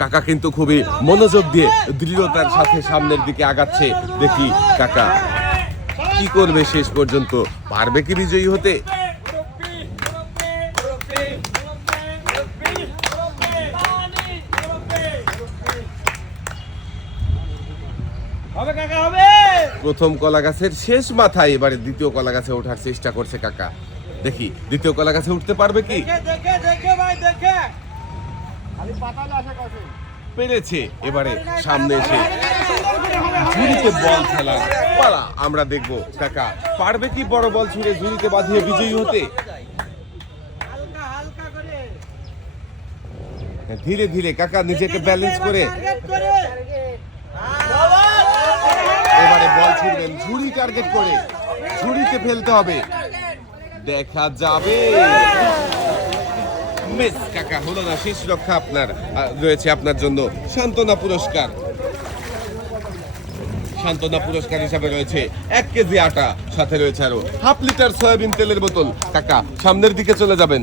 কাকা কিন্তু খুবই মনোযোগ দিয়ে দৃঢ়তার সাথে সামনের দিকে আগাচ্ছে। দেখি কাকা কি করবে শেষ পর্যন্ত? পারবে কি বিজয়ী হতে? প্রথম কলা গাছের শেষ মাথায় এবারে দ্বিতীয় কলা গাছে ওঠার চেষ্টা করছে কাকা। দেখি দ্বিতীয় কলা গাছে উঠতে পারবে কি? দেখে দেখে ভাই দেখে! পেরেছে, এবারে সামনে এসে ঝুড়িতে বল খেলার পালা আমরা দেখব কাকা পারবে কি বড় বল ছুঁড়ে ঝুড়িতে বাঁধিয়ে বিজয়ী হতে? করে ধীরে ধীরে কাকা নিজেকে ব্যালেন্স করে। এবারে বল ছুড়বেন, ঝুড়ি টার্গেট করে। ঝুড়িতে ফেলতে হবে। দেখা যাবে। মিস কাকা হলো না শেষ রক্ষা আপনার রয়েছে আপনার জন্য। সান্ত্বনা পুরস্কার। সান্ত্বনা পুরস্কার হিসাবে রয়েছে এক কেজি আটা, সাথে রয়েছে আরও হাফ লিটার সয়াবিন তেলের বোতল। কাকা, সামনের দিকে চলে যাবেন।